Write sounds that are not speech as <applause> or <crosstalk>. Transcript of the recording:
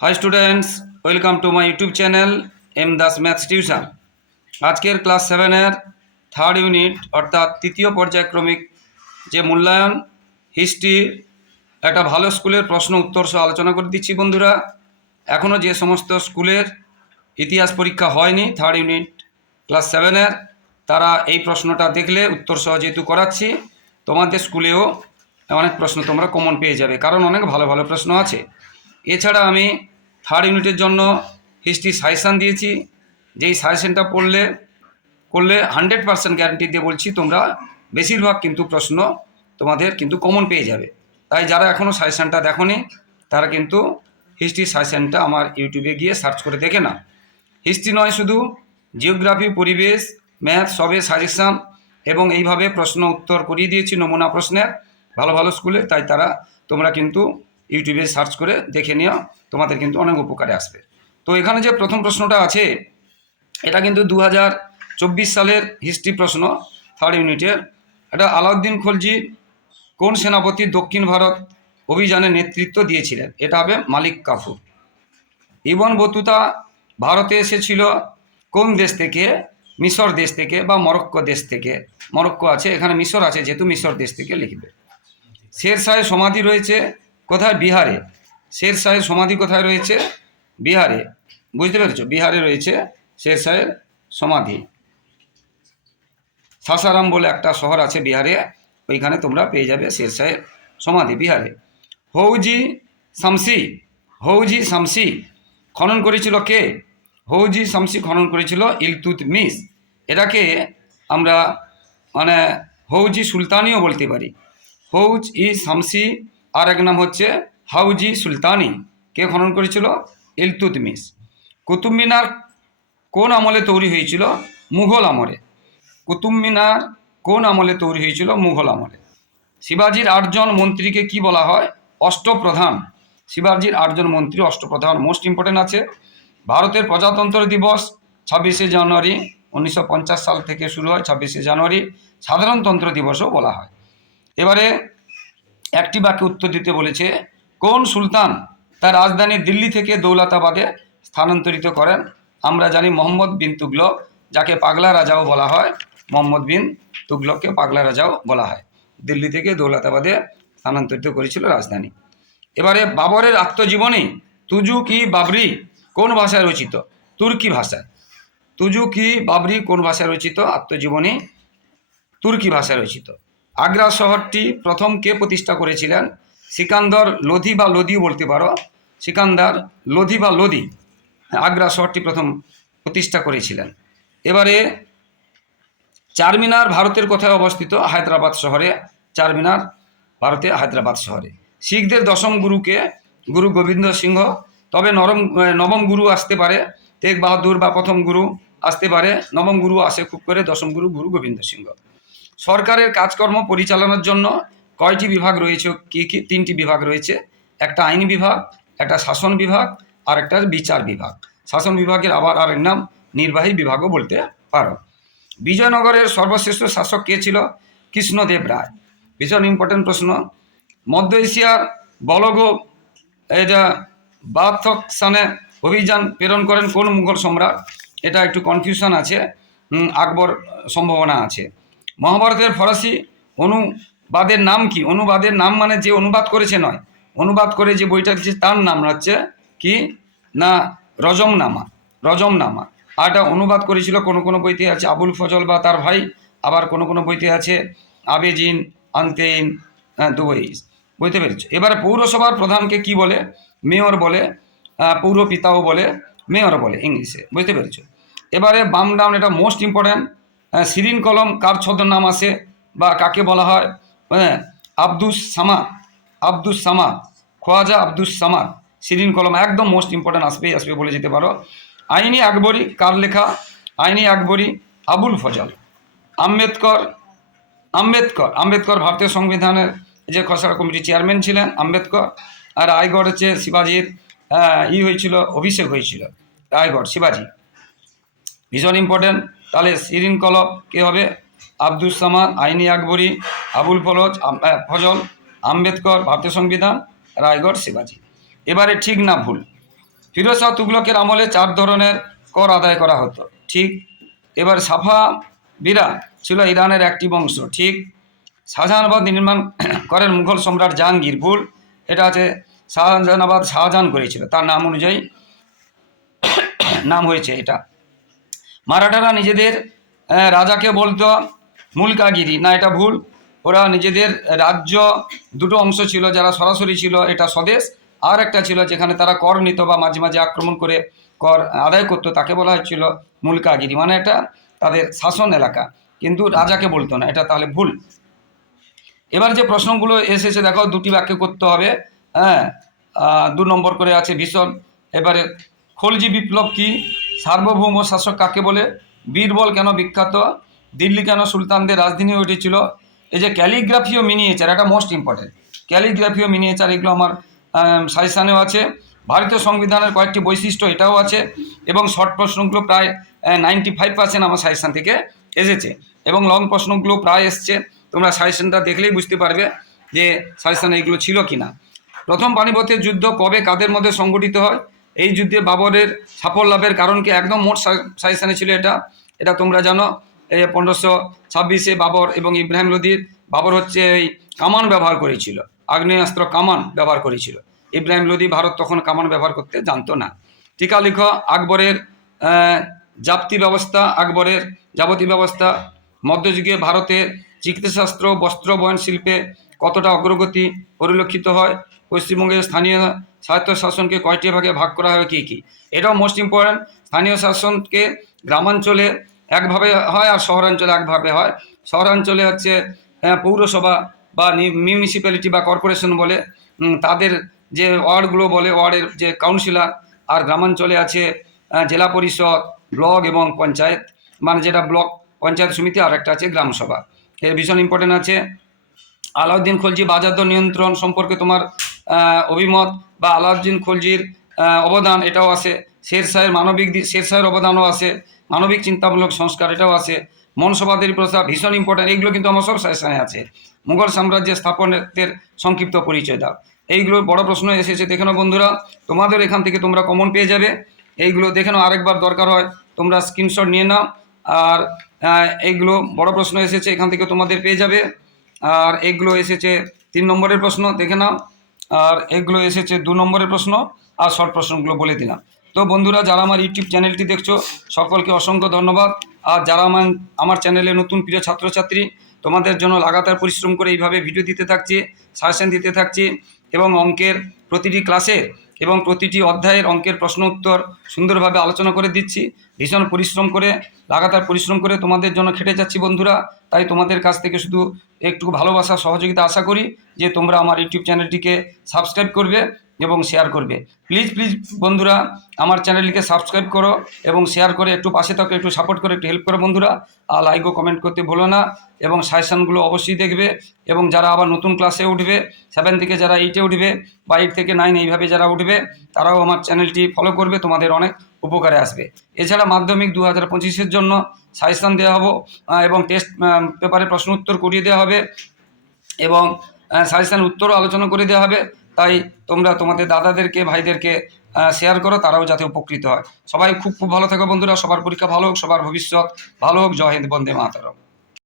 Hi students welcome to my YouTube channel M Das maths tuition আজকের class সেভেনের third unit অর্থাৎ তৃতীয় পর্যায়ক্রমিক যে মূল্যায়ন হিস্ট্রি একটা ভালো স্কুলের প্রশ্ন উত্তর সহ আলোচনা করে দিচ্ছি বন্ধুরা। এখনও যে সমস্ত স্কুলের ইতিহাস পরীক্ষা হয়নি থার্ড ইউনিট ক্লাস সেভেনের তারা এই প্রশ্নটা দেখলে উত্তর সহ যেহেতু করাচ্ছি, তোমাদের স্কুলেও অনেক প্রশ্ন তোমরা কমন পেয়ে যাবে, কারণ অনেক ভালো ভালো প্রশ্ন আছে। এছাড়া আমি থার্ড ইউনিটের জন্য হিস্ট্রি সাজেশান দিয়েছি। যেই সাজেশানটা পড়লে, করলে হান্ড্রেড পার্সেন্ট গ্যারান্টি দিয়ে বলছি, তোমরা বেশিরভাগ কিন্তু প্রশ্ন তোমাদের কিন্তু কমন পেয়ে যাবে। তাই যারা এখনও সাজেশানটা দেখোনি, তারা কিন্তু হিস্ট্রি সাজেশানটা আমার ইউটিউবে গিয়ে সার্চ করে দেখে না হিস্ট্রি নয় শুধু জিওগ্রাফি পরিবেশ ম্যাথ সবে সাজেশান এবং এইভাবে প্রশ্ন উত্তর করিয়ে দিয়েছি নমুনা প্রশ্নের। ভালো ভালো স্কুলে তাই তারা, তোমরা কিন্তু ইউটিউবে সার্চ করে দেখে নিও, তোমাদের কিন্তু অনেক উপকারে আসবে। তো এখানে যে প্রথম প্রশ্নটা আছে, এটা কিন্তু দু সালের হিস্ট্রি প্রশ্ন থার্ড ইউনিটের এটা আলাউদ্দিন খলজি কোন সেনাপতি দক্ষিণ ভারত অভিযানে নেতৃত্ব দিয়েছিলেন? এটা হবে মালিক কাফুর। ইবন বতুতা ভারতে এসেছিল কোন দেশ থেকে? মিশর দেশ থেকে বা মরক্কো দেশ থেকে? মরক্কো আছে, এখানে মিশর আছে, যেহেতু মিশর দেশ থেকে লিখবে। শের সমাধি রয়েছে কোথায়? বিহারে। শের শাহের সমাধি কোথায় রয়েছে? বিহারে। বুঝতে পেরেছ? বিহারে রয়েছে শের শাহের সমাধি। সাসারাম বলে একটা শহর আছে বিহারে। ওইখানে তোমরা পেয়ে যাবে শের শাহের সমাধি বিহারে। হৌজি শামসি। হৌজি শামসি। খনন করেছিল কে? হৌজি শামসি খনন করেছিল ইলতুতমিস এটাকে আমরা মানে হৌজি সুলতানিও বলতে পারি। হৌজ ই শামসি আর এক নাম হচ্ছে হাউজি সুলতানি। কে খনন করেছিল? ইলতুতমিস কুতুব মিনার কোন আমলে তৈরি হয়েছিল? মুঘল আমলে। কুতুব মিনার কোন আমলে তৈরি হয়েছিল? মুঘল আমলে। শিবাজির আটজন মন্ত্রীকে কি বলা হয়? অষ্টপ্রধান। শিবাজির আটজন মন্ত্রী অষ্টপ্রধান। মোস্ট ইম্পর্টেন্ট আছে, ভারতের প্রজাতন্ত্র দিবস ছাব্বিশে জানুয়ারি উনিশশো পঞ্চাশ সাল থেকে শুরু হয়, ছাব্বিশে জানুয়ারি। সাধারণতন্ত্র দিবসও বলা হয়। এবারে একটি বাক্যে উত্তর দিতে বলেছে, কোন সুলতান তার রাজধানী দিল্লি থেকে দৌলতাবাদে স্থানান্তরিত করেন? আমরা জানি মোহাম্মদ বিন তুগলক, যাকে পাগলা রাজাও বলা হয়। মোহাম্মদ বিন তুগলককে পাগলা রাজাও বলা হয়। দিল্লি থেকে দৌলতাবাদে স্থানান্তরিত করেছিল রাজধানী। এবারে বাবরের আত্মজীবনী, তুজু কি বাবরি কোন ভাষায় রচিত? তুর্কি ভাষায়। তুজু কি বাবরি কোন ভাষায় রচিত? আত্মজীবনী তুর্কি ভাষায় রচিত। আগ্রা শহরটি প্রথম কে প্রতিষ্ঠা করেছিলেন? সিকান্দর লোধি বা লোদিও বলতে পারো। সিকান্দার লোধি বা লোদি আগ্রা শহরটি প্রথম প্রতিষ্ঠা করেছিলেন। এবারে চারমিনার ভারতের কোথায় অবস্থিত? হায়দ্রাবাদ শহরে। চারমিনার ভারতে হায়দ্রাবাদ শহরে। শিখদের দশম গুরুকে গুরু গোবিন্দ সিংহ, তবে নরম নবম গুরু আসতে পারে। তেগ বাহাদুর বা প্রথম গুরু আসতে পারে। নবম গুরু আসে খুব করে দশম গুরু গুরু গোবিন্দ সিংহ। সরকারের কাজকর্ম পরিচালনার জন্য কয়টি বিভাগ রয়েছে, কি কি, তিনটি বিভাগ রয়েছে? একটা আইন বিভাগ, একটা শাসন বিভাগ, আর একটা বিচার বিভাগ। শাসন বিভাগের আবার আর নাম নির্বাহী বিভাগও বলতে পারো। বিজয়নগরের সর্বশ্রেষ্ঠ শাসক কে ছিল? কৃষ্ণদেব রায়। ভীষণ ইম্পর্টেন্ট প্রশ্ন। মধ্য এশিয়ার বলগ এটা বাথকসানে অভিযান প্রেরণ করেন কোন মুঘল সম্রাট? এটা একটু কনফিউশন আছে। আকবর সম্ভাবনা আছে। মহাভারতের ফরাসি অনুবাদের নাম কি? অনুবাদের নাম মানে যে অনুবাদ করেছে নয়। অনুবাদ করে যে বইটা দিচ্ছে তার নাম হচ্ছে কি? না রজমনামা। রজমনামা। আর এটা অনুবাদ করেছিল কোনো কোনো বইতে আছে আবুল ফজল বা তার ভাই আবার কোনো কোনো বইতে আছে আবেজিন আন্তেইন হ্যাঁ, দুবইস বুঝতে পেরেছ? এবারে পৌরসভার প্রধানকে কি বলে? মেয়র বলে আহ, পৌরপিতাও বলে মেয়র বলে ইংলিশে। বুঝতে পেরেছ? এবারে বাম ডাউন এটা মোস্ট ইম্পর্ট্যান্ট সিরিন কলম, কার ছদ্মনাম আছে বা কাকে বলা হয়? হ্যাঁ আব্দুস সামা আব্দুস সামা খোয়াজা আব্দুস সামাদ, সিরিন কলম একদম মোস্ট ইম্পর্ট্যান্ট আসবেই, আসবে বলে যেতে পারো। আইনি আকবরী কার লেখা? আইনি আকবরী আবুল ফজল। আম্বেদকর আম্বেদকর আম্বেদকর ভারতীয় সংবিধানের যে খসড়া কমিটির চেয়ারম্যান ছিলেন আম্বেদকর, আর রায়গড় হচ্ছে শিবাজির ই হয়েছিল, অভিষেক হয়েছিল, রায়গড়, শিবাজি। ভীষণ ইম্পর্টেন্ট তাহলে সিরিন কলব কে হবে? আব্দুল সামাদ, আইনি আকবরী, আবুল ফলজ ফজল, আম্বেদকর, ভারতীয় সংবিধান, রায়গড়, শিবাজি। এবারে ঠিক না ভুল। ফিরোজ শাহ তুগলকের আমলে চার ধরনের কর আদায় করা হতো। ঠিক। এবার সাফা বিরা ছিল ইরানের একটি বংশ। ঠিক। শাহজাহানাবাদ নির্মাণ <clears throat> করেন মুঘল সম্রাট জাহাঙ্গীর। ভুল। এটা আছে, শাহজাহানাবাদ শাহজাহান করেছিল। তার নাম অনুযায়ী <clears throat> নাম হয়েছে এটা। মারাঠারা নিজেদের রাজাকে বলতো মুলকাগিরি। না, এটা ভুল। ওরা নিজেদের রাজ্য দুটো অংশ ছিল, যারা সরাসরি ছিল, এটা স্বদেশ। আর একটা ছিল যেখানে তারা কর নিত বা মাঝে মাঝে আক্রমণ করে কর আদায় করতো, তাকে বলা হচ্ছিল মুলকাগিরি। মানে এটা তাদের শাসন এলাকা। কিন্তু রাজাকে বলতো না, এটা তাহলে ভুল। এবার যে প্রশ্নগুলো এসেছে, দেখো, দুটি বাক্য করতে হবে। হ্যাঁ দু নম্বর করে আছে ভীষণ। এবারে, খলজি বিপ্লব কি? সার্বভৌম শাসক কাকে বলে? বীরবল কেন বিখ্যাত? দিল্লি কেন সুলতানদের রাজধানী উঠেছিল? এই যে ক্যালিগ্রাফি ও মিনিয়েচার, এটা মোস্ট ইম্পর্টেন্ট ক্যালিগ্রাফি ও মিনিয়েচার এগুলো আমার সাজেশানেও আছে। ভারতীয় সংবিধানের কয়েকটি বৈশিষ্ট্য এটাও আছে এবং শর্ট প্রশ্নগুলো প্রায় নাইনটি ফাইভ পার্সেন্ট আমার সাজেশান থেকে এসেছে। এবং লং প্রশ্নগুলো প্রায় এসছে। তোমরা সাজেশনটা দেখলেই বুঝতে পারবে যে সাজেশানে এগুলো ছিল কি না প্রথম পানিপথের যুদ্ধ কবে কাদের মধ্যে সংগঠিত হয়? এই যুদ্ধে বাবরের সাফল্য লাভের কারণ কি? একদম মোট সাজেশানে ছিল এটা। এটা তোমরা জানো, এই পনেরোশো ছাব্বিশে বাবর এবং ইব্রাহিম লোদির বাবর হচ্ছে এই কামান ব্যবহার করেছিল। আগ্নেয়াস্ত্র কামান ব্যবহার করেছিল। ইব্রাহিম লোদি ভারত তখন কামান ব্যবহার করতে জানতো না। টিকা লিখ, আকবরের জাপ্তি ব্যবস্থা, আকবরের যাবতীয় ব্যবস্থা, মধ্যযুগে ভারতের চিকিৎসাশাস্ত্র, বস্ত্র বয়ন শিল্পে কতটা অগ্রগতি পরিলক্ষিত হয়? পশ্চিমবঙ্গের স্থানীয় স্বায়ত্ত শাসনকে কয়টি ভাগে ভাগ করা হবে, কী কী? এটাও মোস্ট ইম্পর্ট্যান্ট স্থানীয় শাসনকে গ্রামাঞ্চলে একভাবে হয় আর শহরাঞ্চলে একভাবে হয়। শহরাঞ্চলে হচ্ছে পৌরসভা বা মিউনিসিপ্যালিটি বা কর্পোরেশন বলে তাদের যে ওয়ার্ডগুলো বলে, ওয়ার্ডের যে কাউন্সিলর আর গ্রামাঞ্চলে আছে জেলা পরিষদ, ব্লক এবং পঞ্চায়েত মানে যেটা ব্লক, পঞ্চায়েত সমিতি আর একটা আছে গ্রামসভা। এর ভীষণ ইম্পর্টেন্ট আছে। আলাউদ্দিন খলজি বাজার দর নিয়ন্ত্রণ সম্পর্কে তোমার অভিমত বা আলাউদ্দিন খলজির অবদান এটাও আছে। শের শাহের মানবিক দিক শের শাহের অবদানও আছে। মানবিক চিন্তামূলক সংস্কার এটাও আছে। মনসভাদের প্রথা ভীষণ ইম্পর্টেন্ট এইগুলো কিন্তু আমার সব সাজেশনে আছে। মুঘল সাম্রাজ্যের স্থাপনের সংক্ষিপ্ত পরিচয় দাও। এইগুলো বড় প্রশ্ন এসেছে, দেখে বন্ধুরা। তোমাদের এখান থেকে তোমরা কমন পেয়ে যাবে। এইগুলো দেখে নাও, আরেকবার দরকার হয়, তোমরা স্ক্রিনশট নিয়ে নাও। আর এইগুলো বড় প্রশ্ন এসেছে, এখান থেকে তোমাদের পেয়ে যাবে। আর এইগুলো এসেছে তিন নম্বরের প্রশ্ন, দেখে নাও। আর এগুলো এসেছে দু নম্বরের প্রশ্ন আর শর্ট প্রশ্নগুলো বলে দিলাম। তো বন্ধুরা, যারা আমার ইউটিউব চ্যানেলটি দেখছ, সকলকে অসংখ্য ধন্যবাদ। আর যারা আমার আমার চ্যানেলে নতুন প্রিয় ছাত্রছাত্রী, তোমাদের জন্য লাগাতার পরিশ্রম করে এইভাবে ভিডিও দিতে থাকছি সাজেশন দিতে থাকছি এবং অঙ্কের প্রতিটি ক্লাসে এবং প্রতিটি অধ্যায়ের অঙ্কের প্রশ্ন উত্তর সুন্দরভাবে আলোচনা করে দিচ্ছি। ভীষণ পরিশ্রম করে, লাগাতার পরিশ্রম করে তোমাদের জন্য খেটে যাচ্ছি বন্ধুরা। তাই তোমাদের কাছ থেকে শুধু একটু ভালোবাসা, সহযোগিতা আশা করি যে তোমরা আমার ইউটিউব চ্যানেলটিকে সাবস্ক্রাইব করবে এবং শেয়ার করবে। প্লিজ প্লিজ বন্ধুরা, আমার চ্যানেলটিকে সাবস্ক্রাইব করো এবং শেয়ার করে একটু পাশে থাকো, একটু সাপোর্ট করো, একটু হেল্প করো বন্ধুরা। আর লাইকও কমেন্ট করতে ভুলো না এবং সাজেশনগুলো অবশ্যই দেখবে এবং যারা আবার নতুন ক্লাসে উঠবে সেভেন থেকে যারা এইটে উঠবে বা এইট থেকে নাইন এইভাবে যারা উঠবে, তারাও আমার চ্যানেলটি ফলো করবে, তোমাদের অনেক উপকারে আসবে। এছাড়া মাধ্যমিক দু হাজার পঁচিশের জন্য সাজেশন দেওয়া হব এবং টেস্ট পেপারে প্রশ্ন উত্তর করিয়ে দেওয়া হবে, এবং সাজেশন উত্তরও আলোচনা করে দেওয়া হবে। তাই তোমরা তোমাদের দাদাদেরকে, ভাইদেরকে শেয়ার করো, তারাও যাতে উপকৃত হয়। সবাই খুব খুব ভালো থাকো বন্ধুরা, সবার পরীক্ষা ভালো হোক, সবার ভবিষ্যৎ ভালো হোক। জয় হিন্দ, বন্দে মাতারম।